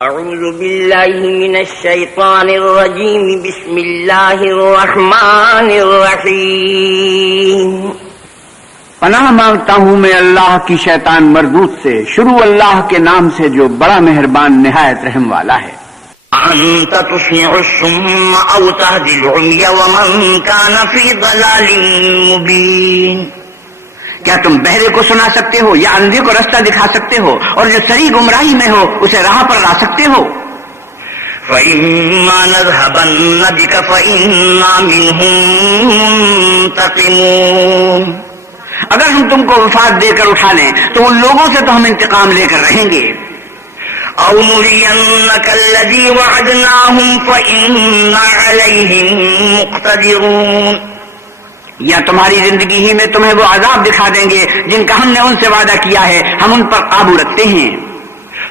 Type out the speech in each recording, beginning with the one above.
اعوذ باللہ من الشیطان الرجیم بسم اللہ الرحمن الرحیم۔ پناہ مانگتا ہوں میں اللہ کی شیطان مردود سے، شروع اللہ کے نام سے جو بڑا مہربان نہایت رحم والا ہے۔ انت تسمع الصم او تهدی العمی ومن کان فی ضلال مبین۔ کیا تم بہرے کو سنا سکتے ہو یا اندھے کو رستہ دکھا سکتے ہو، اور جو سری گمراہی میں ہو اسے راہ پر لا سکتے ہو؟ فَإِمَّا نَذْهَبَنَّ بِكَ فَإِنَّا مِنْهُمْ مُنْتَقِمُونَ۔ اگر ہم تم کو وفات دے کر اٹھا لیں تو ان لوگوں سے تو ہم انتقام لے کر رہیں گے۔ أَوْ نُرِيَنَّكَ الَّذِي وَعَدْنَاهُمْ فَإِنَّا عَلَيْهِمْ مُقْتَدِرُونَ۔ یا تمہاری زندگی ہی میں تمہیں وہ عذاب دکھا دیں گے جن کا ہم نے ان سے وعدہ کیا ہے، ہم ان پر قابو رکھتے ہیں۔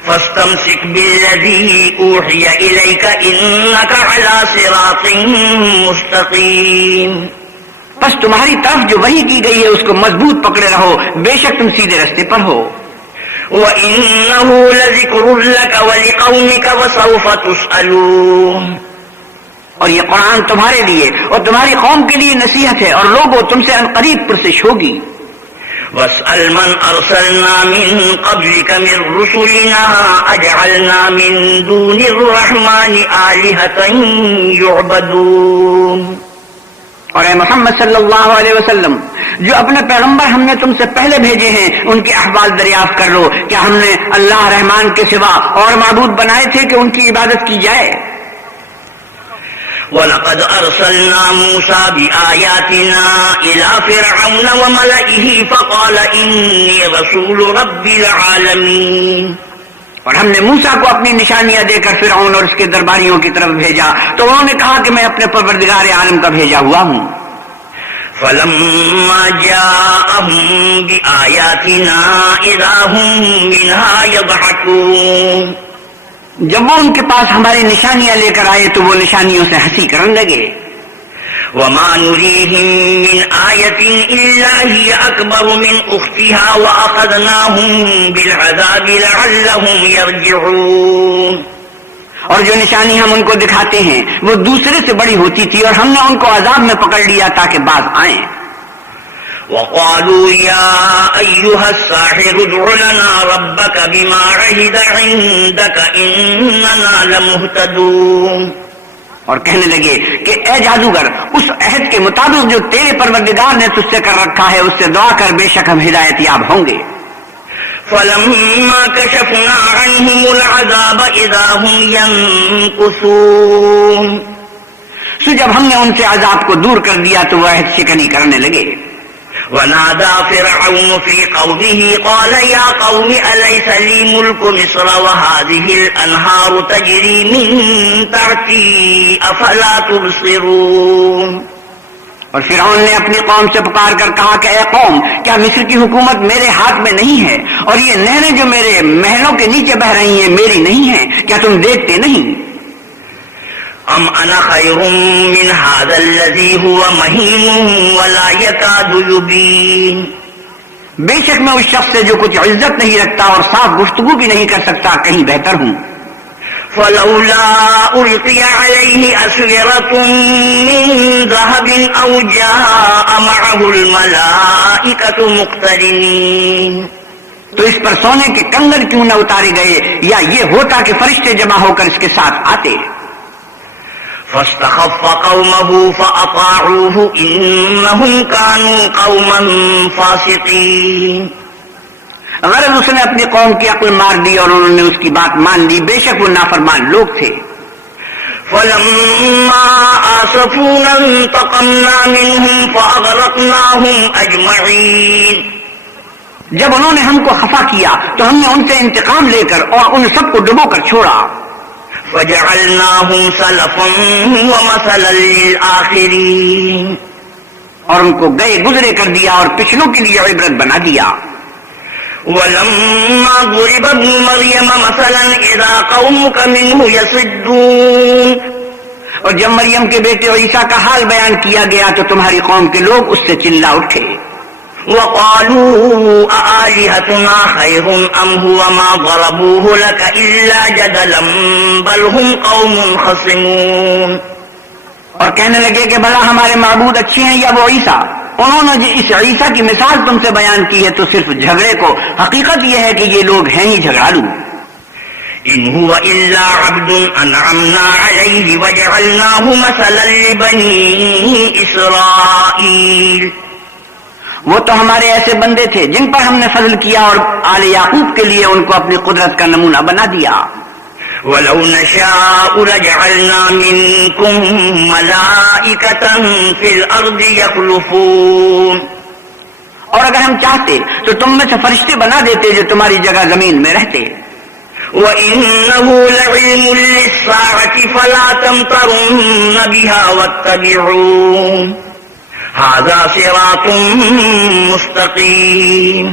فَاسْتَمْسِكْ بِالَّذِي أُوحِيَ إِلَيْكَ إِنَّكَ عَلَى صِرَاطٍ مُسْتَقِيمٍ۔ بس تمہاری طرف جو وحی کی گئی ہے اس کو مضبوط پکڑے رہو، بے شک تم سیدھے رستے پر ہو۔ وَإِنَّهُ لَذِكْرٌ لَكَ وَلِقَوْمِكَ وَسَوْفَ تُسْأَلُونَ۔ اور یہ قرآن تمہارے لیے اور تمہاری قوم کے لیے نصیحت ہے، اور لوگوں تم سے عنقریب پرسش ہوگی۔ وَاسْأَلْ مَنْ أَرْسَلْنَا مِنْ قَبْلِكَ مِنْ رُسُلِنَا أَجْعَلْنَا مِنْ دُونِ الرَّحْمَنِ آلِهَةً يُعْبَدُونَ۔ اور اے محمد صلی اللہ علیہ وسلم، جو اپنے پیغمبر ہم نے تم سے پہلے بھیجے ہیں ان کے احوال دریافت کر لو، کیا ہم نے اللہ رحمان کے سوا اور معبود بنائے تھے کہ ان کی عبادت کی جائے؟ وَلَقَدْ أَرْسَلْنَا مُوسَى بِآيَاتِنَا إِلَى فِرْعَوْنَ وَمَلَئِهِ فَقَالَ إِنِّي رَسُولُ رَبِّ الْعَالَمِينَ۔ اور ہم نے موسیٰ کو اپنی نشانیاں دے کر فرعون اور اس کے درباریوں کی طرف بھیجا تو انہوں نے کہا کہ میں اپنے پروردگار عالم کا بھیجا ہوا ہوں۔ فَلَمَّا جَاءَهُم بِآيَاتِنَا إِذَا هُم مِّنْهَا يَضْحَكُونَ۔ جب وہ ان کے پاس ہماری نشانیاں لے کر آئے تو وہ نشانیوں سے ہنسی کرنے لگے۔ وَمَا نُرِيهِم مِّنْ آيَةٍ إِلَّا هِيَ أَكْبَرُ مِنْ أُخْتِهَا وَأَخَذْنَاهُم بِالْعَذَابِ لَعَلَّهُمْ يَرْجِعُونَ۔ اور جو نشانی ہم ان کو دکھاتے ہیں وہ دوسرے سے بڑی ہوتی تھی، اور ہم نے ان کو عذاب میں پکڑ لیا تاکہ باز آئیں۔ وَقَالُوا يَا أَيُّهَا السَّاحِرُ ادْعُ لَنَا رَبَّكَ بِمَا عَهِدَ عِندَكَ إِنَّنَا لَمُهْتَدُونَ۔ اور کہنے لگے کہ اے جادوگر، اس عہد کے مطابق جو تیرے پروردگار نے تجھ سے کر رکھا ہے اس سے دعا کر، بے شک ہم ہدایت یاب ہوں گے۔ فَلَمَّا كَشَفْنَا عَنْهُمُ الْعَذَابَ إِذَا هُمْ يَنْكُثُونَ۔ سو جب ہم نے ان سے عذاب کو دور کر دیا تو وہ عہد شکنی کرنے لگے۔ وَنَادَى فِرْعَوْنُ فِي قَوْمِهِ قَالَ يَا قَوْمِ أَلَيْسَ لِي مُلْكُ مِصْرَ وَهَٰذِهِ الْأَنْهَارُ تَجْرِي مِن تَحْتِي أَفَلَا تُبْصِرُونَ۔ اور فرعون نے اپنی قوم سے پکار کر کہا کہ اے قوم، کیا مصر کی حکومت میرے ہاتھ میں نہیں ہے، اور یہ نہریں جو میرے محلوں کے نیچے بہ رہی ہیں میری نہیں ہیں؟ کیا تم دیکھتے نہیں؟ ام انا خیر من هذا الذي هو مهين ولا يكاد يبين۔ بے شک میں اس شخص سے جو کچھ عزت نہیں رکھتا اور صاف گفتگو بھی نہیں کر سکتا کہیں بہتر ہوں۔ فلولا القي عليه اسورة من ذهب او جاء معه الملائكة مقترنين۔ تو اس پر سونے کے کنگن کیوں نہ اتارے گئے، یا یہ ہوتا کہ فرشتے جمع ہو کر اس کے ساتھ آتے۔ فاستخف قومه فأطاعوه إنهم كانوا قوما فاسقين۔ غرض اس نے اپنی قوم کی عقل مار دی اور انہوں نے اس کی بات مان لی، بے شک وہ نافرمان لوگ تھے۔ فلما آسفونا انتقمنا منهم فأغرقناهم أجمعين۔ جب انہوں نے ہم کو خفا کیا تو ہم نے ان سے انتقام لے کر اور ان سب کو ڈبو کر چھوڑا۔ فَجَعَلْنَاهُمْ سَلَفًا وَمَثَلًا لِلْآخِرِينَ۔ اور ان کو گئے گزرے کر دیا اور پچھلوں کے لیے عبرت بنا دیا۔ وَلَمَّا ضُرِبَ ابْنُ مَرْيَمَ مَثَلًا إِذَا قَوْمُكَ مِنْهُ يَصِدُّونَ۔ اور جب مریم کے بیٹے عیسیٰ کا حال بیان کیا گیا تو تمہاری قوم کے لوگ اس سے چلا اٹھے۔ وقالوا أآلهتنا خير أم هو ما ضربوه لك إلا جدلا بل هم قوم خصمون. اور کہنے لگے کہ بھلا ہمارے معبود اچھے ہیں یا وہ عیسیٰ؟ انہوں نے جو اس عیسیٰ کی مثال تم سے بیان کی ہے تو صرف جھگڑے کو، حقیقت یہ ہے کہ یہ لوگ ہیں ہی جھگڑالو. إن هو إلا عبد أنعمنا عليه وجعلناه مثلا لبني إسرائيل. وہ تو ہمارے ایسے بندے تھے جن پر ہم نے فضل کیا اور آل یعقوب کے لیے ان کو اپنی قدرت کا نمونہ بنا دیا. وَلَوْ نَشَاءُ لَجَعَلْنَا مِنْكُمْ مَلَائِكَةً فِي الْأَرْضِ يَخْلُفُونَ. اور اگر ہم چاہتے تو تم میں سے فرشتے بنا دیتے جو تمہاری جگہ زمین میں رہتے. وَإِنَّهُ لَعِلْمٌ لِلسَّاعَةِ فَلَا تَمْتَرُنَّ بِهَا وَاتَّبِعُونِ هَذَا صِرَاطٌ مُسْتَقِيمٌ.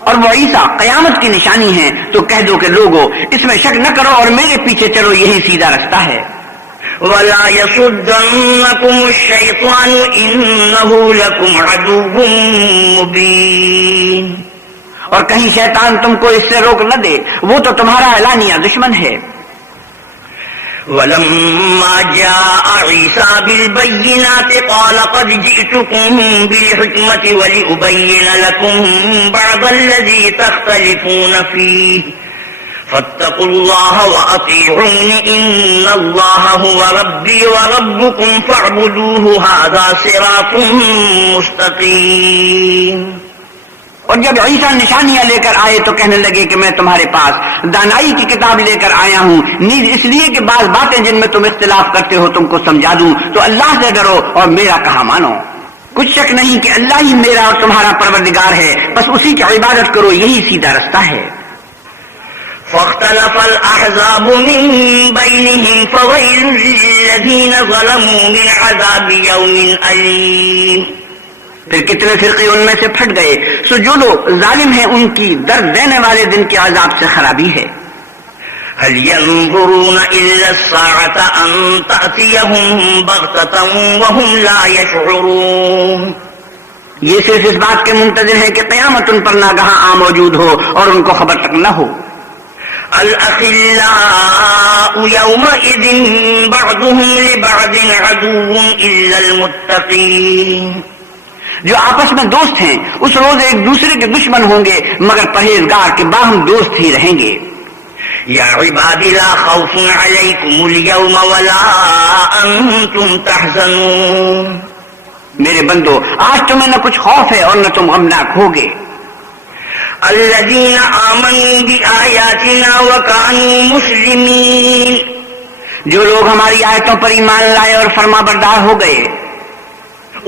اور وہ عیسیٰ قیامت کی نشانی ہے تو کہہ دو کہ لوگو اس میں شک نہ کرو اور میرے پیچھے چلو، یہی سیدھا رستہ ہے. وَلَا يَصُدَّنَّكُمُ الشَّيْطَانُ إِنَّهُ لَكُمْ عَدُوٌّ مُبِينٌ. اور کہیں شیطان تم کو اس سے روک نہ دے، وہ تو تمہارا اعلانیہ دشمن ہے. وَلَمَّا جَاءَ عِيسَى بِالْبَيِّنَاتِ قَالَ قَدْ جِئْتُكُم بِالْحِكْمَةِ وَلِأُبَيِّنَ لَكُم بَعْضَ الَّذِي تَخْتَلِفُونَ فِيهِ فَاتَّقُوا اللَّهَ وَأَطِيعُونِ إِنَّ اللَّهَ هُوَ رَبِّي وَرَبُّكُمْ فَاعْبُدُوهُ هَذَا صِرَاطٌ مُسْتَقِيمٌ. اور جب عیسیٰ نشانیاں لے کر آئے تو کہنے لگے کہ میں تمہارے پاس دانائی کی کتاب لے کر آیا ہوں، نیز اس لیے کہ بعض باتیں جن میں تم اختلاف کرتے ہو تم کو سمجھا دوں. تو اللہ سے ڈرو اور میرا کہا مانو. کچھ شک نہیں کہ اللہ ہی میرا اور تمہارا پروردگار ہے، بس اسی کی عبادت کرو، یہی سیدھا رستہ ہے. فاختلف الأحزاب من بينهم فويل للذين ظلموا من عذاب يوم أليم. پھر کتنے فرقے ان میں سے پھٹ گئے، سو جو لوگ ظالم ہیں ان کی درد دینے والے دن کے عذاب سے خرابی ہے. هل ينظرون إلا الساعة أن تأتيهم بغتة وهم لا يشعرون. یہ صرف اس بات کے منتظر ہے کہ قیامت ان پر ناگہاں آ موجود ہو اور ان کو خبر تک نہ ہو. الأخلاء يومئذ بعضهم لبعض عدو إلا المتقين. جو آپس میں دوست ہیں اس روز ایک دوسرے کے دشمن ہوں گے مگر پرہیزگار کے باہم دوست ہی رہیں گے. یا عباد لا خوف علیکم اليوم ولا انتم تحزنون. میرے بندو آج تمہیں نہ کچھ خوف ہے اور نہ تم غمناک ہوگے. الذین آمنوا بآیاتنا وکانوا مسلمین. جو لوگ ہماری آیتوں پر ایمان لائے اور فرما بردار ہو گئے.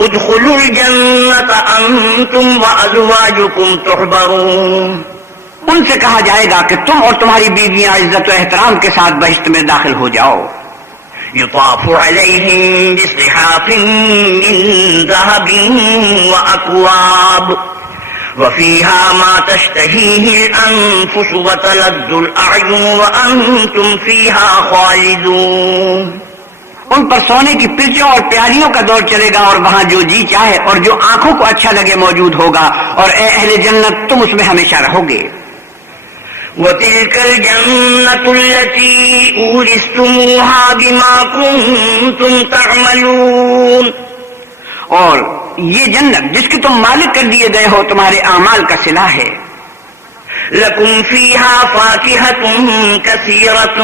ادخلوا الجنة انتم وازواجکم تحبرون. ان سے کہا جائے گا کہ تم اور تمہاری بیویاں عزت و احترام کے ساتھ بہشت میں داخل ہو جاؤ. یطاف علیہم بصحاف من ذهب وأكواب وفيها ما تشتهيه الأنفس وتلذ الأعين وأنتم فيها خالدون. ان پر سونے کی پرچوں اور پیالیوں کا دور چلے گا اور وہاں جو جی چاہے اور جو آنکھوں کو اچھا لگے موجود ہوگا، اور اے اہل جنت تم اس میں ہمیشہ رہو گے. وَتِلْكَ الْجَنَّةُ الَّتِي أُورِثْتُمُوهَا بِمَا كُنتُمْ تَعْمَلُونَ. اور یہ جنت جس کی تم مالک کر دیے گئے ہو تمہارے اعمال کا صلہ ہے. لَكُمْ فِيهَا فَاكِهَةٌ كَثِيرَةٌ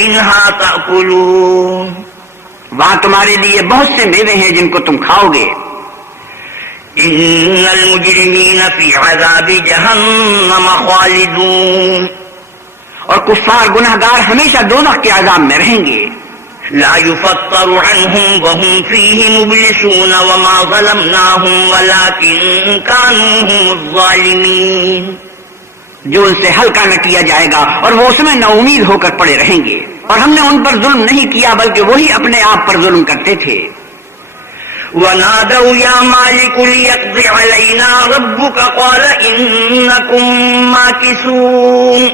مِنْهَا تَأْكُلُونَ. وہاں تمہارے لیے بہت سے میوے ہیں جن کو تم کھاؤ گے. ان المجرمین فی عذاب جہنم خالدون. اور کفار گناہگار ہمیشہ دوزخ کے عذاب میں رہیں گے. لا يفتر عنهم وهم فيه مبلسون وما ظلمناهم ولكن كانوا هم الظالمين. جو ان سے ہلکا نہ کیا جائے گا اور وہ اس میں نا امید ہو کر پڑے رہیں گے، اور ہم نے ان پر ظلم نہیں کیا بلکہ وہی اپنے آپ پر ظلم کرتے تھے. وَنَادَوْا يَا مَالِكُ لِيَقْضِ عَلَيْنَا رَبُّكَ قَالَ إِنَّكُمْ مَاكِثُونَ.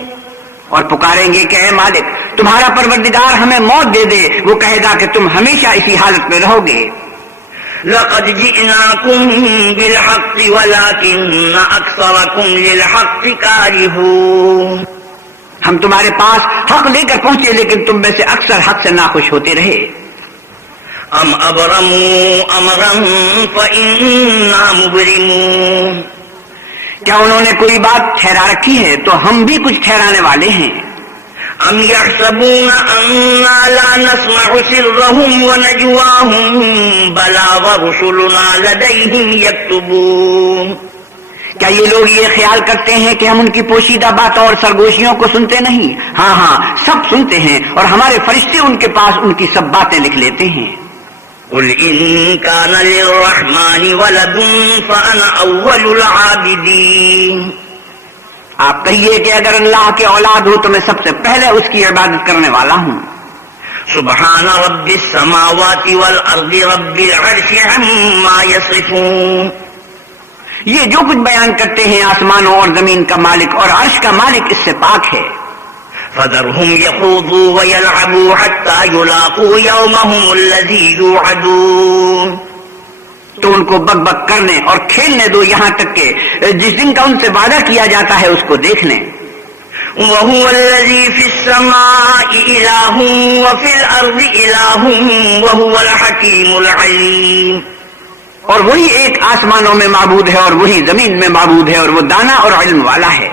اور پکاریں گے کہ اے مالک تمہارا پروردگار ہمیں موت دے دے. وہ کہے گا کہ تم ہمیشہ اسی حالت میں رہو گے. لقد جئناكم بالحق ولكن أكثركم للحق كارهون. ہم تمہارے پاس حق لے کر پہنچے لیکن تم میں سے اکثر حق سے ناخوش ہوتے رہے. ام ابرموا امرا فإنا مبرمون. کیا انہوں نے کوئی بات ٹھہرا رکھی ہے تو ہم بھی کچھ ٹھہرانے والے ہیں. ام يحسبون أنا لا نسمع سرهم ونجواهم بلى ورسلنا لديهم يكتبون. کیا یہ لوگ یہ خیال کرتے ہیں کہ ہم ان کی پوشیدہ باتوں اور سرگوشیوں کو سنتے نہیں؟ ہاں سب سنتے ہیں اور ہمارے فرشتے ان کے پاس ان کی سب باتیں لکھ لیتے ہیں. قل إن كان للرحمن ولد فأنا أول العابدين. آپ کہیے کہ اگر اللہ کے اولاد ہو تو میں سب سے پہلے اس کی عبادت کرنے والا ہوں. سبحان رب السماوات والأرض رب العرش عما يصفون. یہ جو کچھ بیان کرتے ہیں آسمانوں اور زمین کا مالک اور عرش کا مالک اس سے پاک ہے. فذرهم يخوضوا ويلعبوا حتى يلاقوا يومهم الذي يوعدون. تو ان کو بک بک کرنے اور کھیلنے دو یہاں تک کہ جس دن کا ان سے وعدہ کیا جاتا ہے اس کو دیکھ لیں. وهو الذي في السماء إله وفي الأرض إله وهو الحكيم العليم. اور وہی ایک آسمانوں میں معبود ہے اور وہی زمین میں معبود ہے اور وہ دانا اور علم والا ہے.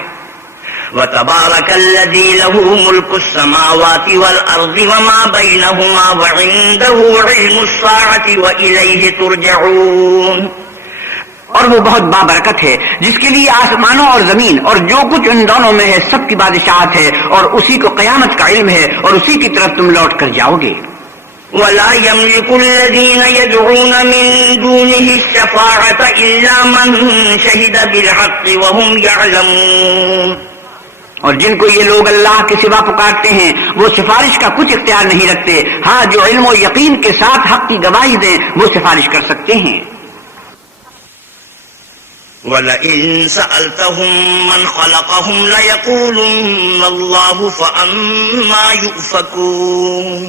وتبارك الذي له ملك السماوات والأرض وما بينهما وعنده علم الساعة وإليه ترجعون. اور وہ بہت بابرکت ہے جس کے لیے آسمانوں اور زمین اور جو کچھ ان دونوں میں ہے سب کی بادشاہت ہے اور اسی کو قیامت کا علم ہے اور اسی کی طرف تم لوٹ کر جاؤ گے. ولا يملك الذين يدعون من دونه الشفاعة إلا من شهد بالحق وهم يعلمون. اور جن کو یہ لوگ اللہ کے سوا پکارتے ہیں وہ سفارش کا کچھ اختیار نہیں رکھتے. ہاں جو علم و یقین کے ساتھ حق کی گواہی دیں وہ سفارش کر سکتے ہیں. وَلَئِن سَأَلْتَهُم مَّنْ خَلَقَهُمْ لَيَقُولُنَّ اللَّهُ فَأَنَّىٰ يُؤْفَكُونَ.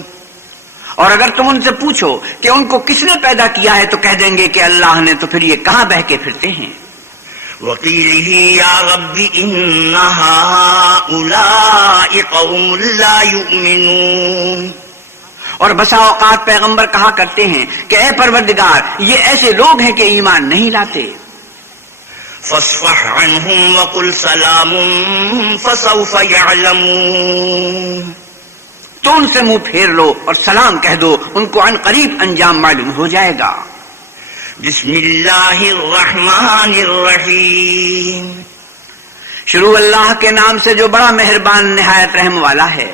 اور اگر تم ان سے پوچھو کہ ان کو کس نے پیدا کیا ہے تو کہہ دیں گے کہ اللہ نے. تو پھر یہ کہاں بہہ کے پھرتے ہیں. وَقِيلِهِ يَا رَبِّ إِنَّ هَٰؤُلَاءِ قَوْمٌ لَّا يُؤْمِنُونَ. اور بسا اوقات پیغمبر کہا کرتے ہیں کہ اے پروردگار یہ ایسے لوگ ہیں کہ ایمان نہیں لاتے. فاصفح عنهم وقل سلام فسوف يعلمون. تو ان سے منہ پھیر لو اور سلام کہہ دو ان کو عن قریب انجام معلوم ہو جائے گا. بسم اللہ الرحمن الرحیم. شروع اللہ کے نام سے جو بڑا مہربان نہایت رحم والا ہے.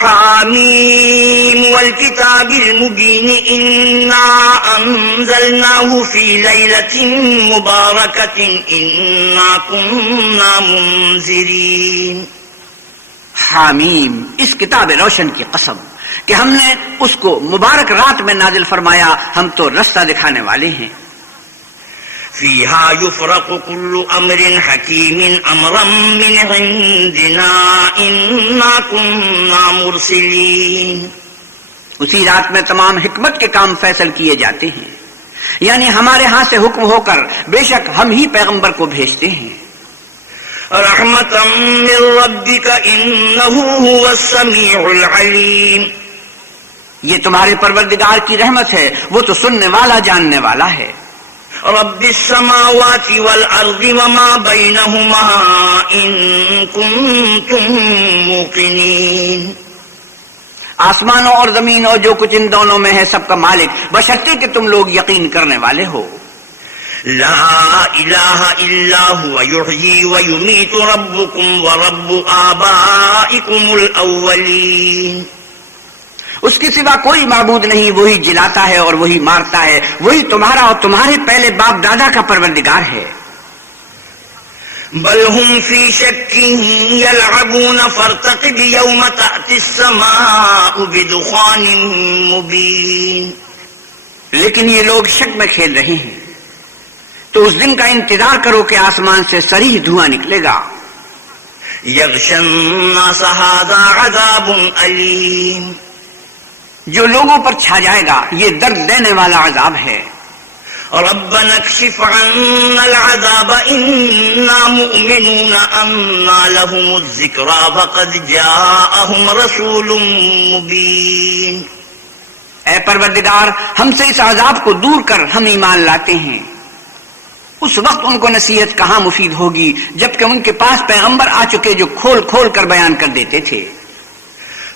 حامیم والکتاب المبین انا انزلناه فی لیلۃ مبارکۃ انا کنا منذرین. حامیم اس کتاب روشن کی قسم کہ ہم نے اس کو مبارک رات میں نازل فرمایا ہم تو رستہ دکھانے والے ہیں. فيها يفرق كل أمر حكيم أمرا من عندنا إنا كنا مرسلين. اسی رات میں تمام حکمت کے کام فیصل کیے جاتے ہیں یعنی ہمارے ہاں سے حکم ہو کر بے شک ہم ہی پیغمبر کو بھیجتے ہیں. رحمة من ربك إنه هو السميع العليم. یہ تمہارے پروردگار کی رحمت ہے وہ تو سننے والا جاننے والا ہے. رب السماوات والأرض وما بينهما إن كنتم موقنين. آسمانوں اور زمین اور جو کچھ ان دونوں میں ہے سب کا مالک بشرطے کہ تم لوگ یقین کرنے والے ہو. لا الہ الا هو یحیی ویمیت ربکم ورب آبائکم الاولین. اس کے سوا کوئی معبود نہیں وہی جلاتا ہے اور وہی مارتا ہے وہی تمہارا اور تمہارے پہلے باپ دادا کا پروردگار ہے. بل هم فی شک یلعبون فارتقب یوم تأتی السماء بدخان مبین. لیکن یہ لوگ شک میں کھیل رہے ہیں تو اس دن کا انتظار کرو کہ آسمان سے صریح دھواں نکلے گا. یغشی الناس ھذا عذاب علیم. جو لوگوں پر چھا جائے گا یہ درد دینے والا عذاب ہے. ربنا اكشف عنا العذاب إنا مؤمنون أنى لهم الذكرى فقد جاءهم رسول مبين. اے پروردگار ہم سے اس عذاب کو دور کر، ہم ایمان لاتے ہیں. اس وقت ان کو نصیحت کہاں مفید ہوگی جبکہ ان کے پاس پیغمبر آ چکے جو کھول کھول کر بیان کر دیتے تھے.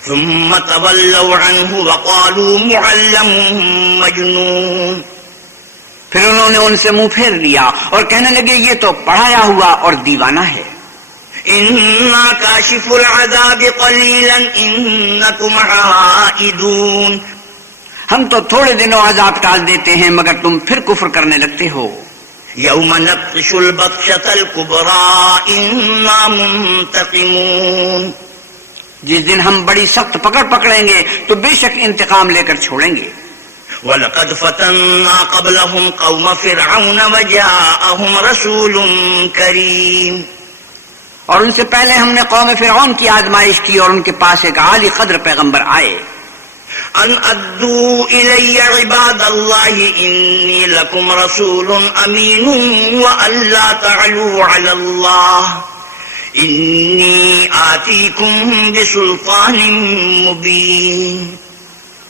ثم تولوا عنه وقالوا معلم مجنون. پھر انہوں نے ان سے منہ پھیر لیا اور کہنے لگے یہ تو پڑھایا ہوا اور دیوانہ ہے. انا کاشف العذاب قلیلا انکم عائدون. ہم تو تھوڑے دنوں عذاب ٹال دیتے ہیں مگر تم پھر کفر کرنے لگتے ہو. یوم نبطش البطشۃ الکبریٰ انا منتقمون. جس دن ہم بڑی سخت پکڑ پکڑیں گے تو بے شک انتقام لے کر چھوڑیں گے. وَلَقَدْ فَتَنَّا قَبْلَهُمْ قَوْمَ فِرْعَوْنَ وَجَاءَهُمْ رَسُولٌ كَرِيمٌ. اور ان سے پہلے ہم نے قوم فرعون کی آزمائش کی اور ان کے پاس ایک عالی قدر پیغمبر آئے. ان ادوا الی عباد اللہ انی لکم رسول امین وَأَلَّا تَعْلُوا عَلَى اللَّهِ انی آتیکم بسلطان مبین.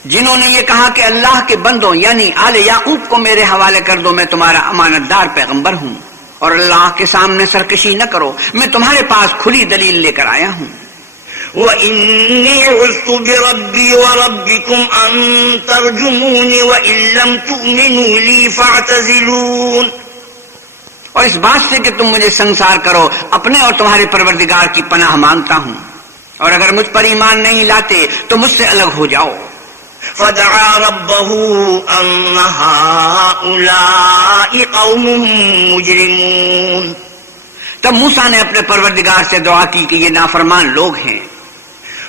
جنہوں نے یہ کہا کہ اللہ کے بندوں یعنی آل یعقوب کو میرے حوالے کر دو، میں تمہارا امانت دار پیغمبر ہوں، اور اللہ کے سامنے سرکشی نہ کرو، میں تمہارے پاس کھلی دلیل لے کر آیا ہوں. وَإِنِّي عُذْتُ بِرَبِّي وَرَبِّكُمْ أَن تَرْجُمُونِ وَإِن لَّمْ تُؤْمِنُوا لِي فَاعْتَزِلُونِ. اور اس بات سے کہ تم مجھے سنسار کرو اپنے اور تمہارے پروردگار کی پناہ مانگتا ہوں، اور اگر مجھ پر ایمان نہیں لاتے تو مجھ سے الگ ہو جاؤ. فدعا ربه أن هؤلاء قوم مجرمون. تب موسیٰ نے اپنے پروردگار سے دعا کی کہ یہ نافرمان لوگ ہیں.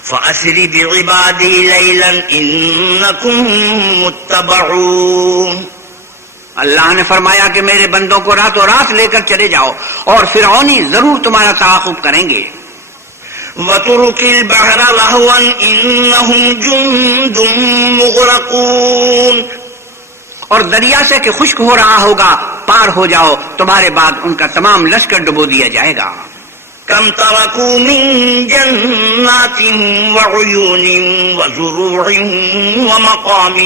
فأسر بعبادي ليلا إنكم متبعون. اللہ نے فرمایا کہ میرے بندوں کو راتوں رات لے کر چلے جاؤ اور فرعونی ضرور تمہارا تعاقب کریں گے. وَتُرْكِ الْبَحْرَ لَهْوًا إِنَّهُمْ جُنْدٌ مُغْرَقُونَ. اور دریا سے کہ خشک ہو رہا ہوگا پار ہو جاؤ، تمہارے بعد ان کا تمام لشکر ڈبو دیا جائے گا. كَمْ تَرَكُوا مِنْ جَنَّاتٍ وَعُيُونٍ وَزُرُوعٍ وَمَقَامٍ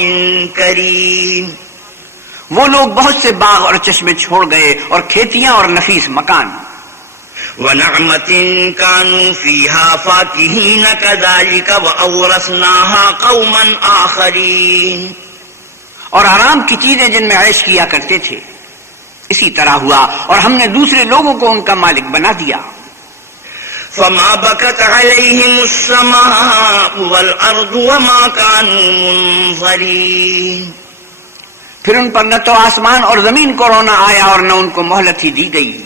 كَرِيمٍ. وہ لوگ بہت سے باغ اور چشمے چھوڑ گئے اور کھیتیاں اور نفیس مکان. وَنَعْمَةٍ كَانُوا فِيهَا فَاكِهِينَ كَذَلِكَ وَأَوْرَثْنَاهَا قَوْمًا آخَرِينَ. اور آرام کی چیزیں جن میں عیش کیا کرتے تھے اسی طرح ہوا اور ہم نے دوسرے لوگوں کو ان کا مالک بنا دیا. فَمَا بَكَتْ عَلَيْهِمُ السَّمَاءُ وَالْأَرْضُ وَمَا كَانُوا مُنظَرِينَ. پھر ان پر نہ تو آسمان اور زمین کو رونا آیا اور نہ ان کو مہلت ہی دی گئی.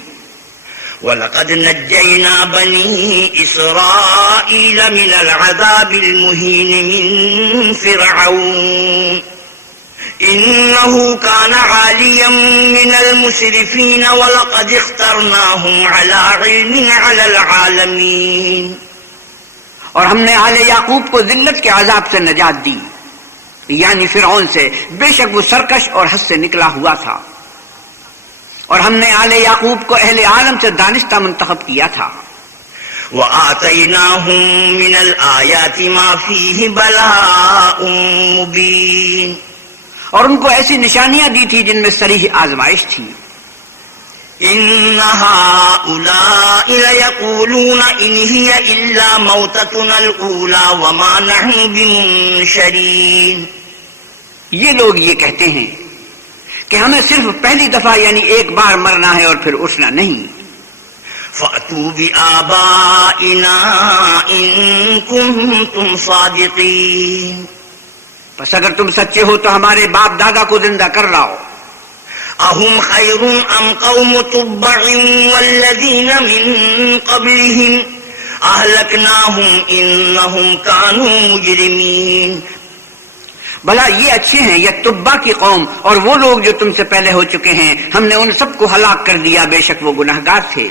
وَلَقَدْ نَجَّيْنَا بَنِي إِسْرَائِيلَ مِنَ الْعَذَابِ الْمُهِينِ مِنْ فِرْعَوْنَ إِنَّهُ كَانَ عَالِيًا مِنَ الْمُسْرِفِينَ وَلَقَدِ اخْتَرْنَاهُمْ عَلَى عِلْمٍ عَلَى الْعَالَمِينَ. اور ہم نے آل یعقوب کو ذلت کے عذاب سے نجات دی یعنی فرعون سے، بے شک وہ سرکش اور حد سے نکلا ہوا تھا، اور ہم نے آل یعقوب کو اہل عالم سے دانستہ منتخب کیا تھا. وَآتَيْنَاهُمْ مِنَ الْآيَاتِ مَا فِيهِ بَلَاءٌ مُبِينٌ. اور ان کو ایسی نشانیاں دی تھی جن میں صریح آزمائش تھی. إِنَّ هَؤُلَاءِ لَيَقُولُونَ إِنْ هِيَ إِلَّا مَوْتَتُنَا الْأُولَى وَمَا نَحْنُ بِمُنشَرِينَ. یہ لوگ یہ کہتے ہیں کہ ہمیں صرف پہلی دفعہ یعنی ایک بار مرنا ہے اور پھر اٹھنا نہیں. فَأْتُوا بِآبَائِنَا إِن كُنتُمْ صَادِقِينَ. پس اگر تم سچے ہو تو ہمارے باپ دادا کو زندہ کر لاؤ. أَهُمْ خَيْرٌ أَمْ قَوْمُ تُبَّعٍ وَالَّذِينَ مِن قَبْلِهِمْ أَهْلَكْنَاهُمْ إِنَّهُمْ كَانُوا مُجْرِمِينَ. بھلا یہ اچھے ہیں یا تبا کی قوم اور وہ لوگ جو تم سے پہلے ہو چکے ہیں، ہم نے ان سب کو ہلاک کر دیا، بے شک وہ گناہگار تھے.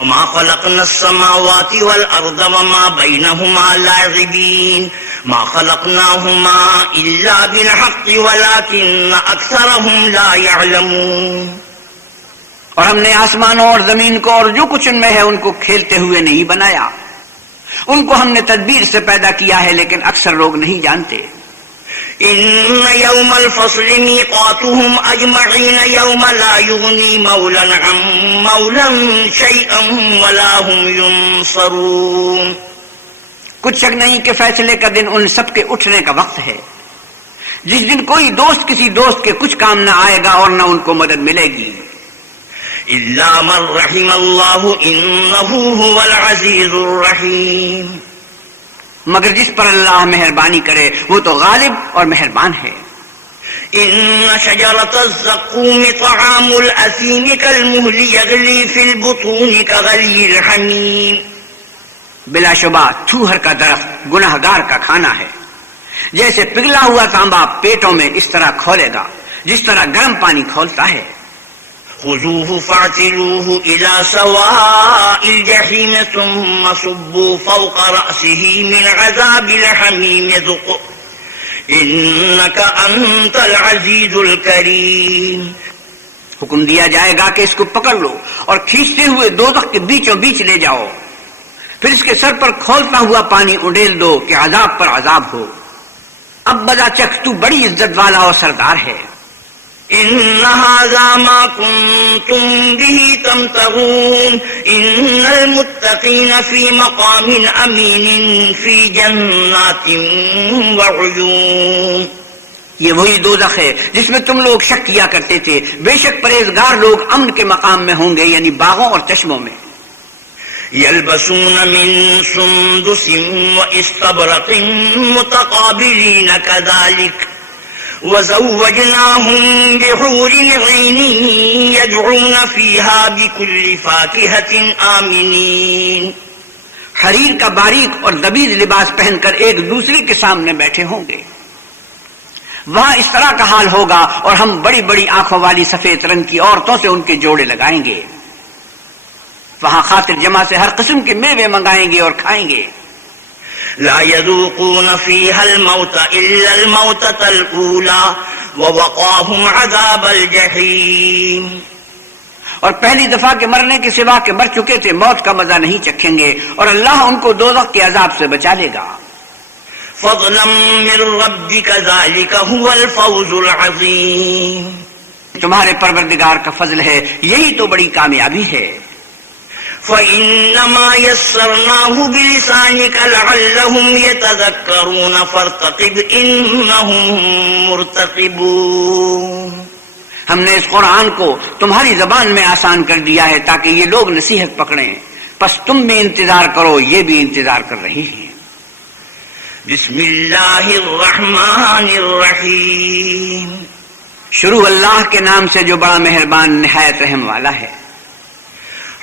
وما خلقنا السماوات والأرض وما بينهما لاعبين ما خلقناهما إلا بالحق ولكن أكثرهم لا يعلمون. اور ہم نے آسمانوں اور زمین کو اور جو کچھ ان میں ہے ان کو کھیلتے ہوئے نہیں بنایا. ان کو ہم نے تدبیر سے پیدا کیا ہے لیکن اکثر لوگ نہیں جانتے. إن يوم الفصل ميقاتهم أجمعين يوم لا يغني مولا عن مولا شيئا ولا هم ينصرون. کچھ شک نہیں کہ فیصلے کا دن ان سب کے اٹھنے کا وقت ہے جس دن کوئی دوست کسی دوست کے کچھ کام نہ آئے گا اور نہ ان کو مدد ملے گی. إلا من رحم الله إنه هو العزيز الرحيم. مگر جس پر اللہ مہربانی کرے وہ تو غالب اور مہربان ہے. إن شجرة الزقوم طعام الأثيم كالمهل يغلي في البطون كغلي الحميم. بلا شبہ تھوہر کا درخت گناہ گار کا کھانا ہے. جیسے پگھلا ہوا تانبا پیٹوں میں اس طرح کھولے گا جس طرح گرم پانی کھولتا ہے. خذوه فاعتلوه إلى سواء الجحيم ثم صبوا فوق رأسه من عذاب الحميم ذق إنك أنت العزيز الكريم. حکم دیا جائے گا کہ اس کو پکڑ لو اور کھینچتے ہوئے دوزخ کے بیچوں بیچ لے جاؤ، پھر اس کے سر پر کھولتا ہوا پانی اڈیل دو کہ عذاب پر عذاب ہو. اب بدا چکھ تو بڑی عزت والا اور سردار ہے. إن هذا ما كنتم به تمترون إن المتقين في مقام أمين في جنات وعيون. یہ وہی دوزخ ہے جس میں تم لوگ شک کیا کرتے تھے. بے شک پرہیزگار لوگ امن کے مقام میں ہوں گے، یعنی باغوں اور چشموں میں. يلبسون من سندس واستبرق متقابلين كذلك وزوجناهم بحور عين يدعون فيها بكل فاكهة آمنين. حریر کا باریک اور لبیز لباس پہن کر ایک دوسرے کے سامنے بیٹھے ہوں گے. وہاں اس طرح کا حال ہوگا اور ہم بڑی بڑی آنکھوں والی سفید رنگ کی عورتوں سے ان کے جوڑے لگائیں گے. وہاں خاطر جمع سے ہر قسم کے میوے منگائیں گے اور کھائیں گے. لا يذوقون فيها الموت إلا الموتة الأولى ووقاهم عذاب الجحيم. اور پہلی دفعہ کے مرنے کے سوا کے مر چکے تھے موت کا مزہ نہیں چکھیں گے اور اللہ ان کو دوزخ کے عذاب سے بچا لے گا. فضلا من ربك ذلك هو الفوز العظيم. تمہارے پروردگار کا فضل ہے، یہی تو بڑی کامیابی ہے. فإنما يسرناه بلسانك لعلهم يتذكرون فارتقب إنهم مرتقبون. ہم نے اس قرآن کو تمہاری زبان میں آسان کر دیا ہے تاکہ یہ لوگ نصیحت پکڑیں، پس تم بھی انتظار کرو، یہ بھی انتظار کر رہی ہیں. بسم اللہ الرحمن الرحیم. شروع اللہ کے نام سے جو بڑا مہربان نہایت رحم والا ہے.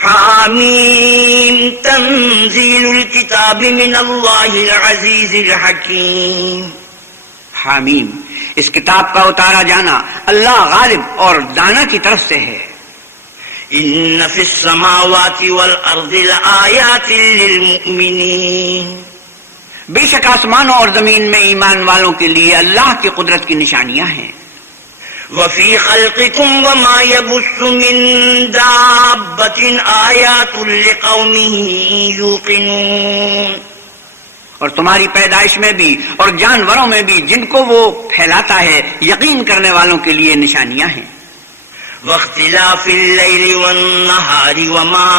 حامیم تنزیل الکتاب من اللہ العزیز الحکیم. حامیم اس کتاب کا اتارا جانا اللہ غالب اور دانا کی طرف سے ہے. ان فی السماوات والارض لآیات للمؤمنین. بے شک آسمانوں اور زمین میں ایمان والوں کے لیے اللہ کی قدرت کی نشانیاں ہیں. وفی خلقکم وما یبث من دابۃ آیات لقوم یوقنون. اور تمہاری پیدائش میں بھی اور جانوروں میں بھی جن کو وہ پھیلاتا ہے یقین کرنے والوں کے لیے نشانیاں ہیں. واختلاف اللیل والنہار وما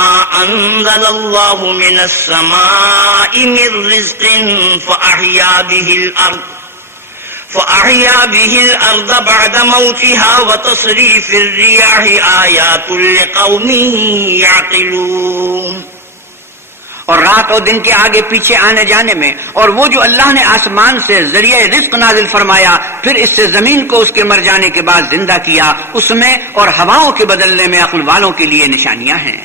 انزل اللہ من السماء من رزق فأحیا به الأرض بعد موتها وتصریف الرياح آیات لقوم یعقلون. اور رات اور دن کے آگے پیچھے آنے جانے میں، اور وہ جو اللہ نے آسمان سے ذریعہ رزق نازل فرمایا پھر اس سے زمین کو اس کے مر جانے کے بعد زندہ کیا، اس میں اور ہواؤں کے بدلنے میں عقل والوں کے لیے نشانیاں ہیں.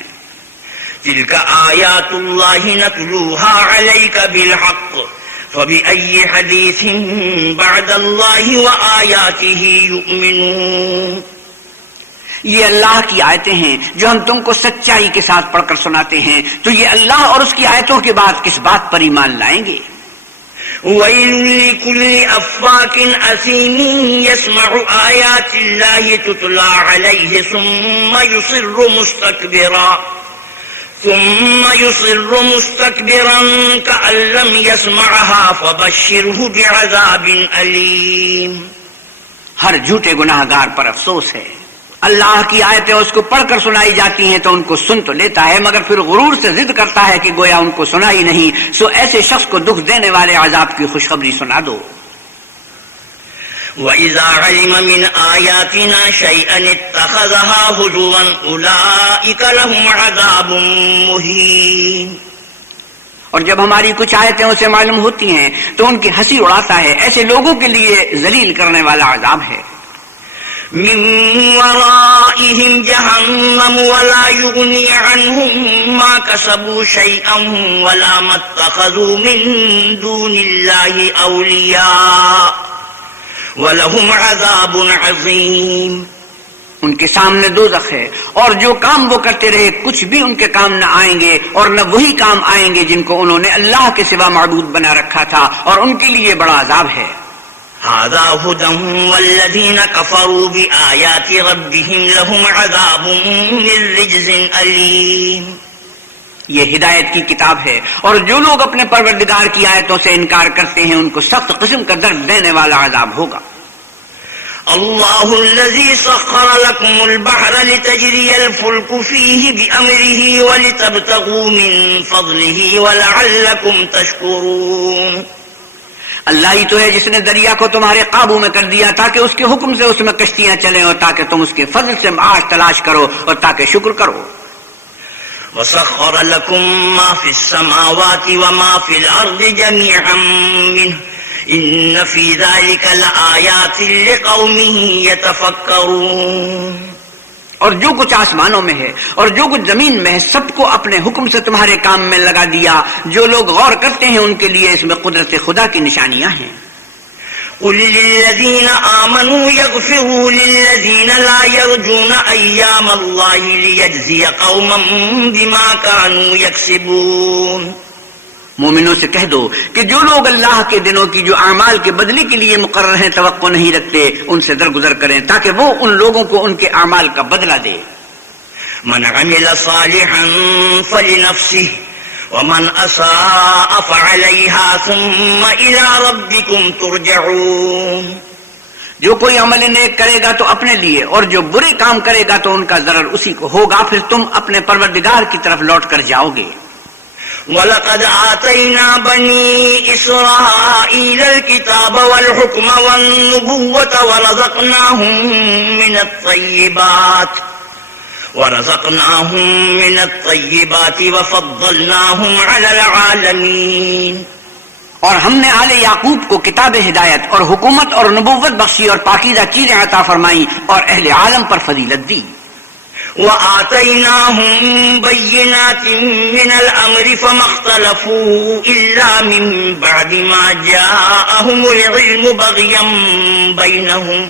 تلک آیات اللہ نتلوها علیک بالحق فبأي حدیث بعد اللہ وآیاتہ یؤمنون. یہ اللہ کی آیتیں ہیں جو ہم تم کو سچائی کے ساتھ پڑھ کر سناتے ہیں، تو یہ اللہ اور اس کی آیتوں کے بعد کس بات پر ایمان لائیں گے؟ وَيْلٌ لِكُلِّ أَفَّاكٍ أَثِيمٍ يَسْمَعُ آيَاتِ اللَّهِ تُتْلَى عَلَيْهِ ثُمَّ يُصِرُّ مُسْتَكْبِرًا كَأَن لَّمْ يَسْمَعْهَا فَبَشِّرْهُ بِعَذَابٍ أَلِيمٍ۔ ہر جھوٹے گناہ گار پر افسوس ہے، اللہ کی آیتیں اس کو پڑھ کر سنائی جاتی ہیں تو ان کو سن تو لیتا ہے، مگر پھر غرور سے ضد کرتا ہے کہ گویا ان کو سنائی نہیں، سو ایسے شخص کو دکھ دینے والے عذاب کی خوشخبری سنا دو۔ وَإِذَا عَلِمَ مِنْ آيَاتِنَا شَيْئًا اتَّخَذَهَا هُزُوًا أُولَئِكَ لَهُمْ عَذَابٌ مُهِينٌ۔ اور جب ہماری کچھ آیتیں اسے معلوم ہوتی ہیں تو ان کی ہنسی اڑاتا ہے، ایسے لوگوں کے لیے ذلیل کرنے والا عذاب ہے۔ من ورائهم جهنم ولا يغني عنهم ما كسبوا شيئا ولا ما اتخذوا من دون الله أولياء ولهم عذاب عظيم۔ ان کے سامنے دوزخ ہے، اور جو کام وہ کرتے رہے کچھ بھی ان کے کام نہ آئیں گے، اور نہ وہی کام آئیں گے جن کو انہوں نے اللہ کے سوا معبود بنا رکھا تھا، اور ان کے لیے بڑا عذاب ہے۔ هذا هدى والذين كفروا بآيات ربهم لهم عذاب من رجز أليم۔ یہ ہدایت کی کتاب ہے، اور جو لوگ اپنے پروردگار کی آیتوں سے انکار کرتے ہیں ان کو سخت قسم کا درد دینے والا عذاب ہوگا۔ الله الذي سخر لكم البحر لتجري الفلك فيه بأمره ولتبتغوا من فضله ولعلكم تشكرون۔ اللہ ہی تو ہے جس نے دریا کو تمہارے قابو میں کر دیا تاکہ اس کے حکم سے اس میں کشتیاں چلیں، اور تاکہ تم اس کے فضل سے معاش تلاش کرو اور تاکہ شکر کرو۔ وَسَخَّرَ لَكُم مَّا فِي السَّمَاوَاتِ وَمَا فِي الْأَرْضِ جَمِيعًا مِّنْهُ إِنَّ فِي ذَلِكَ لَآيَاتٍ لِقَوْمٍ يَتَفَكَّرُونَ۔ اور جو کچھ آسمانوں میں ہے اور جو کچھ زمین میں ہے سب کو اپنے حکم سے تمہارے کام میں لگا دیا، جو لوگ غور کرتے ہیں ان کے لیے اس میں قدرت خدا کی نشانیاں ہیں۔ قُلْ لِلَّذِينَ آمَنُوا يَغْفِرُوا لِلَّذِينَ لَا يَرْجُونَ أَيَّامَ اللَّهِ لِيَجْزِيَ قَوْمًا بِمَا كَانُوا يَكْسِبُونَ۔ مومنوں سے کہہ دو کہ جو لوگ اللہ کے دنوں کی جو اعمال کے بدلے کے لیے مقرر ہیں توقع نہیں رکھتے، ان سے درگزر کریں تاکہ وہ ان لوگوں کو ان کے اعمال کا بدلہ دے۔ من عمل صالحا فلنفسه ومن اساء فعليها ثم الى ربكم ترجعون۔ جو کوئی عمل نیک کرے گا تو اپنے لیے، اور جو برے کام کرے گا تو ان کا ضرر اسی کو ہوگا، پھر تم اپنے پروردگار کی طرف لوٹ کر جاؤ گے۔ وَلَقَدْ آتَيْنَا بَنِي إِسْرَائِيلَ الْكِتَابَ وَالْحُكْمَ وَالنُّبُوَّةَ وَرَزَقْنَاهُم مِّنَ الطَّيِّبَاتِ وَفَضَّلْنَاهُمْ عَلَى الْعَالَمِينَ۔ اور ہم نے آل یعقوب کو کتاب ہدایت اور حکومت اور نبوت بخشی اور پاکیزہ چیزیں عطا فرمائیں اور اہل عالم پر فضیلت دی۔ وَآتَيْنَاهُمْ بَيِّنَاتٍ مِّنَ الْأَمْرِ فَمَا اخْتَلَفُوا إِلَّا مِن بَعْدِ مَا جَاءَهُمُ الْعِلْمُ بَغْيًا بَيْنَهُمْ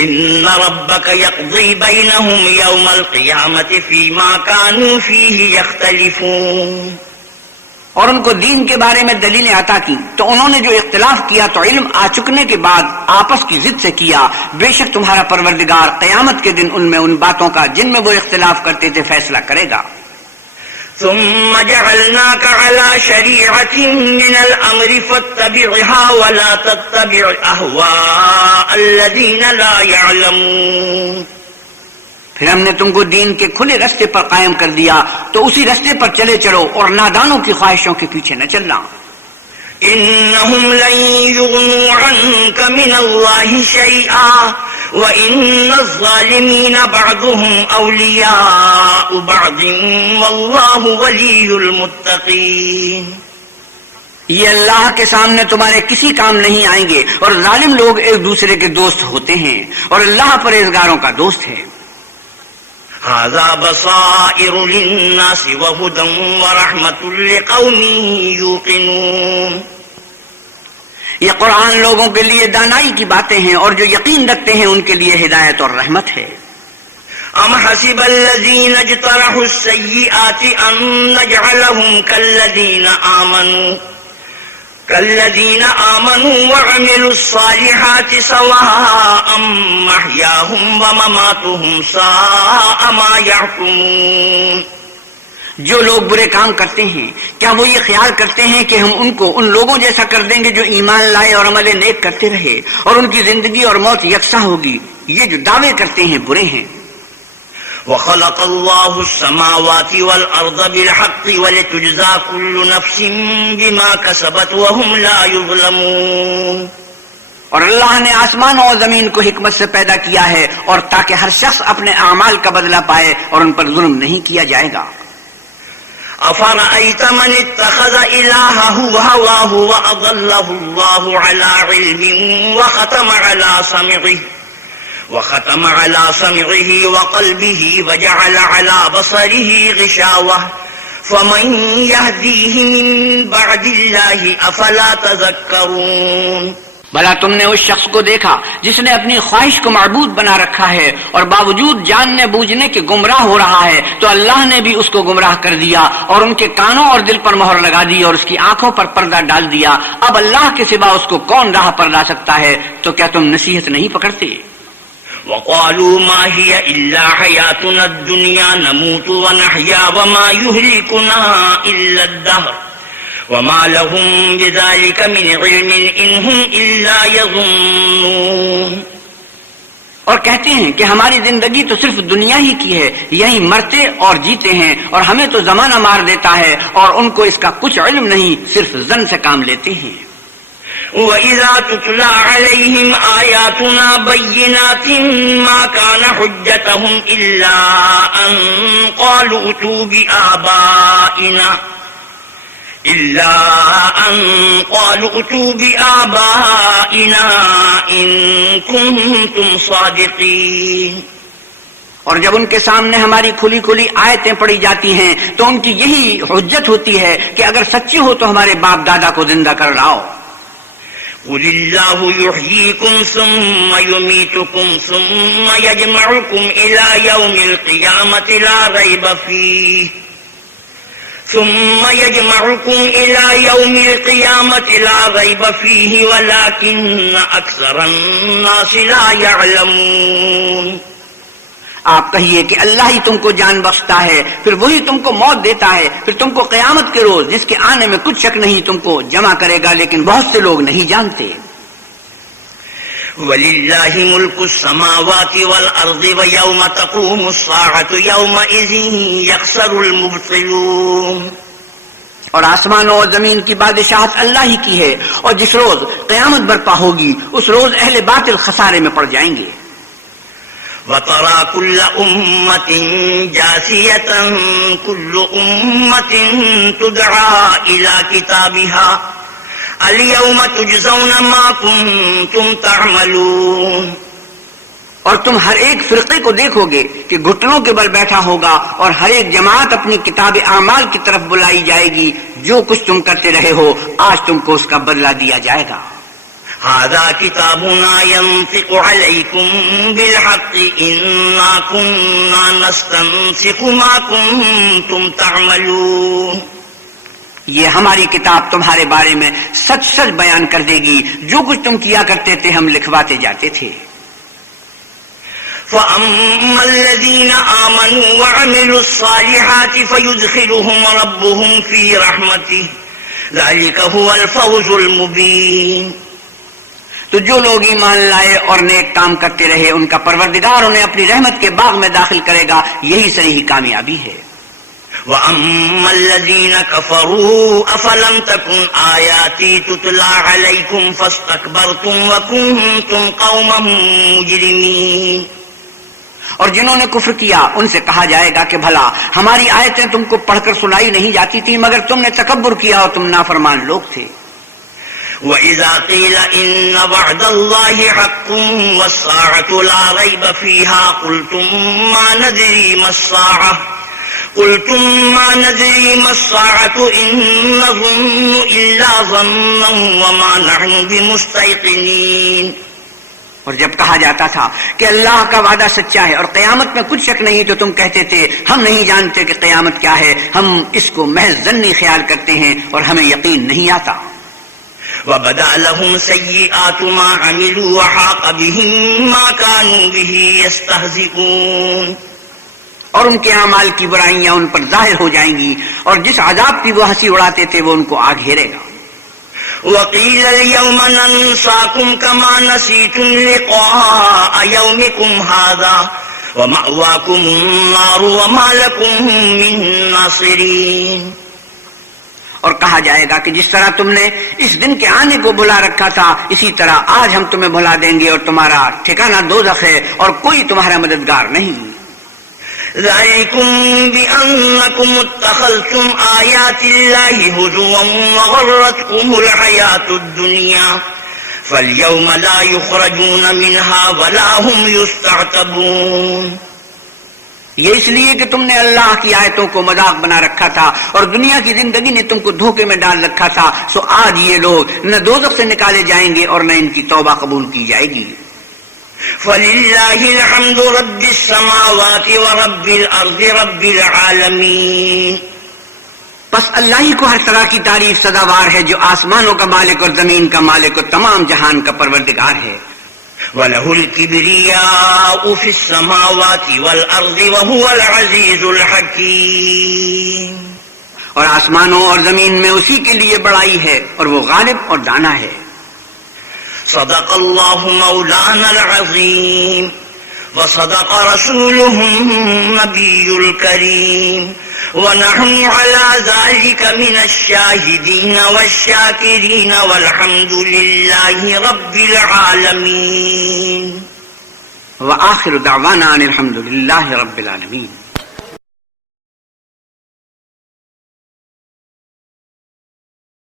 إِنَّ رَبَّكَ يَقْضِي بَيْنَهُمْ يَوْمَ الْقِيَامَةِ فِيمَا كَانُوا فِيهِ يَخْتَلِفُونَ۔ اور ان کو دین کے بارے میں دلیلیں عطا کی تو انہوں نے جو اختلاف کیا تو علم آ چکنے کے بعد آپس کی ضد سے کیا، بے شک تمہارا پروردگار قیامت کے دن ان میں ان باتوں کا جن میں وہ اختلاف کرتے تھے فیصلہ کرے گا۔ ثم جعلناك على شريعة من الأمر فاتبعها ولا تتبع أهواء الذين لا يعلمون۔ پھر ہم نے تم کو دین کے کھلے رستے پر قائم کر دیا تو اسی رستے پر چلے چلو اور نادانوں کی خواہشوں کے پیچھے نہ چلنا۔ إنهم لن يغنوا عنك من الله شيئا وإن الظالمين بعضهم أولياء بعض والله ولي المتقين۔ یہ اللہ کے سامنے تمہارے کسی کام نہیں آئیں گے، اور ظالم لوگ ایک دوسرے کے دوست ہوتے ہیں، اور اللہ پرہیزگاروں کا دوست ہے۔ هذا بصائر للناس وهدى ورحمة لقوم يوقنون۔ یہ قرآن لوگوں کے لیے دانائی کی باتیں ہیں، اور جو یقین رکھتے ہیں ان کے لیے ہدایت اور رحمت ہے۔ ام حسب الذين اجترحوا السيئات ان نجعلهم كالذين آمنوا وعملوا الصالحات سواء محياهم ومماتهم ساء ما يحكمون. جو لوگ برے کام کرتے ہیں کیا وہ یہ خیال کرتے ہیں کہ ہم ان کو ان لوگوں جیسا کر دیں گے جو ایمان لائے اور عمل نیک کرتے رہے اور ان کی زندگی اور موت یکساں ہوگی؟ یہ جو دعوے کرتے ہیں برے ہیں. وخلق الله السماوات والأرض بالحق ولتجزى كل نفس بما كسبت وهم لا يظلمون. اور اللہ نے آسمانوں اور زمین کو حکمت سے پیدا کیا ہے اور تاکہ ہر شخص اپنے اعمال کا بدلہ پائے اور ان پر ظلم نہیں کیا جائے گا. أفرأيت من اتخذ إلهه هواه وأضله الله على علم وختم على سمعه وقلبه وجعل على بصره غشاوة فمن يهديه من بعد الله أفلا تذكرون. بھلا تم نے اس شخص کو دیکھا جس نے اپنی خواہش کو معبود بنا رکھا ہے اور باوجود جاننے بوجھنے کے گمراہ ہو رہا ہے تو اللہ نے بھی اس کو گمراہ کر دیا اور ان کے کانوں اور دل پر مہر لگا دی اور اس کی آنکھوں پر پردہ ڈال دیا. اب اللہ کے سوا اس کو کون راہ پر لا سکتا ہے؟ تو کیا تم نصیحت نہیں پکڑتے؟ وقالوا ما هي إلا حياتنا الدنيا نموت ونحيا وما يهلكنا إلا الدهر وما لهم بذلك من علم إن هم إلا يظنون. اور کہتے ہیں کہ ہماری زندگی تو صرف دنیا ہی کی ہے، یہی مرتے اور جیتے ہیں اور ہمیں تو زمانہ مار دیتا ہے اور ان کو اس کا کچھ علم نہیں، صرف ظن سے کام لیتے ہیں. وَإِذَا تُتْلَى عَلَيْهِمْ آيَاتُنَا بَيِّنَاتٍ مَا كَانَ حُجَّتُهُمْ إِلَّا أَن قَالُوا ائْتُوا بِآبَائِنَا إِن كُنتُمْ صَادِقِينَ. اور جب ان کے سامنے ہماری کھلی کھلی آیتیں پڑھی جاتی ہیں تو ان کی یہی حجت ہوتی ہے کہ اگر سچے ہو تو ہمارے باپ دادا کو زندہ کر لاؤ. قل اللہ یحییکم ثم یمیتکم ثم یجمعکم الی یوم القیامت لا ریب فیہ ولکن اکثر الناس لا یعلمون. آپ کہیے کہ اللہ ہی تم کو جان بخشتا ہے، پھر وہی تم کو موت دیتا ہے، پھر تم کو قیامت کے روز جس کے آنے میں کچھ شک نہیں تم کو جمع کرے گا، لیکن بہت سے لوگ نہیں جانتے. وَلِلَّهِ مُلْكُ السَّمَاوَاتِ وَالْأَرْضِ وَيَوْمَ تَقُومُ السَّاعَةُ يَوْمَئِذٍ يَخْسَرُ الْمُبْطِلُونَ. اور آسمانوں اور زمین کی بادشاہت اللہ ہی کی ہے، اور جس روز قیامت برپا ہوگی اس روز اہل باطل خسارے میں پڑ جائیں گے. وَتَرَى كُلَّ أُمَّةٍ جَاثِيَةً كُلُّ أُمَّةٍ تُدْعَى إِلَى كِتَابِهَا الْيَوْمَ تُجْزَوْنَ مَا كُنتُمْ تَعْمَلُونَ. اور تم ہر ایک فرقے کو دیکھو گے کہ گھٹنوں کے بل بیٹھا ہوگا اور ہر ایک جماعت اپنی کتاب اعمال کی طرف بلائی جائے گی. جو کچھ تم کرتے رہے ہو آج تم کو اس کا بدلہ دیا جائے گا. هذا كتابنا ينطق عليكم بالحق إنا كنا نستنسخ ما كنتم تعملون. یہ ہماری کتاب تمہارے بارے میں سچ سچ بیان کر دے گی، جو کچھ تم کیا کرتے تھے ہم لکھواتے جاتے تھے. فَأَمَّا الَّذِينَ آمَنُوا وَعَمِلُوا الصَّالِحَاتِ فَيُدْخِلُهُمْ رَبُّهُمْ فِي رَحْمَتِهِ ذَلِكَ هُوَ الْفَوْزُ الْمُبِينُ. تو جو لوگ ایمان لائے اور نیک کام کرتے رہے ان کا پروردگار انہیں اپنی رحمت کے باغ میں داخل کرے گا، یہی صحیح کامیابی ہے. وَأَمَّا الَّذِينَ كَفَرُوا أَفَلَمْ تَكُنْ آيَاتِي تُتْلَى عَلَيْكُمْ فَاسْتَكْبَرْتُمْ وَكُنْتُمْ قَوْمًا مُجْرِمِينَ. اور جنہوں نے کفر کیا ان سے کہا جائے گا کہ بھلا ہماری آیتیں تم کو پڑھ کر سنائی نہیں جاتی تھی مگر تم نے تکبر کیا اور تم نافرمان لوگ تھے. وَإِذَا قِيلَ إِنَّ وَعْدَ اللَّهِ حَقٌّ وَالسَّاعَةُ لَا رَيْبَ فِيهَا قُلْتُمْ مَا نَدْرِي مَا السَّاعَةُ إِن نَّظُنُّ إِلَّا ظَنًّا وَمَا نَحْنُ بِمُسْتَيْقِنِينَ. اور جب کہا جاتا تھا کہ اللہ کا وعدہ سچا ہے اور قیامت میں کچھ شک نہیں تو تم کہتے تھے ہم نہیں جانتے کہ قیامت کیا ہے، ہم اس کو محض ظنی خیال کرتے ہیں اور ہمیں یقین نہیں آتا۔ وَبَدَأَ لَهُمْ سَيِّئَاتُ مَا عَمِلُوا وَحَاقَ بِهِم مَّا كَانُوا بِهِ يَسْتَهْزِئُونَ، اور ان کے اعمال کی برائیاں ان پر ظاہر ہو جائیں گی اور جس عذاب کی وہ ہنسی اڑاتے تھے وہ ان کو آ گھیرے گا۔ وَقِيلَ الْيَوْمَ نَنسَاكُمْ كَمَا نَسِيتُمْ لِقَاءَ يَوْمِكُمْ هَٰذَا وَمَأْوَاكُمُ النَّارُ وَمَا لَكُم مِّن نَّاصِرِينَ، اور کہا جائے گا کہ جس طرح تم نے اس دن کے آنے کو بھلا رکھا تھا اسی طرح آج ہم تمہیں بھلا دیں گے اور تمہارا ٹھکانہ دوزخ ہے اور کوئی تمہارا مددگار نہیں۔ ذَلِكُمْ بِأَنَّكُمُ اتَّخَذْتُمْ آيَاتِ اللَّهِ هُزُوًا وَغَرَّتْكُمُ الْحَيَاةُ الدُّنْيَا فَالْيَوْمَ لَا يُخْرَجُونَ مِنْهَا وَلَا هُمْ يُسْتَعْتَبُونَ، یہ اس لیے کہ تم نے اللہ کی آیتوں کو مذاق بنا رکھا تھا اور دنیا کی زندگی نے تم کو دھوکے میں ڈال رکھا تھا، سو آج یہ لوگ نہ دوزخ سے نکالے جائیں گے اور نہ ان کی توبہ قبول کی جائے گی۔ فَلِلَّهِ الْحَمْدُ رَبِّ السَّمَاوَاتِ وَرَبِّ الْأَرْضِ رَبِّ الْعَالَمِينَ، بس اللہ ہی کو ہر طرح کی تعریف سزاوار ہے جو آسمانوں کا مالک اور زمین کا مالک اور تمام جہان کا پروردگار ہے۔ وَلَهُ الْكِبْرِيَاءُ فِي السَّمَاوَاتِ وَالْأَرْضِ وَهُوَ الْعَزِيزُ الْحَكِيمُ، اور آسمانوں اور زمین میں اسی کے لیے بڑائی ہے اور وہ غالب اور دانا ہے۔ صدق اللہ مولانا العظیم وصدق رسوله النبی الکریم ونحن على ذلك من الشاہدین والشاکرین والحمد للہ رب العالمین۔ وآخر دعوانا ان الحمد للہ رب العالمین۔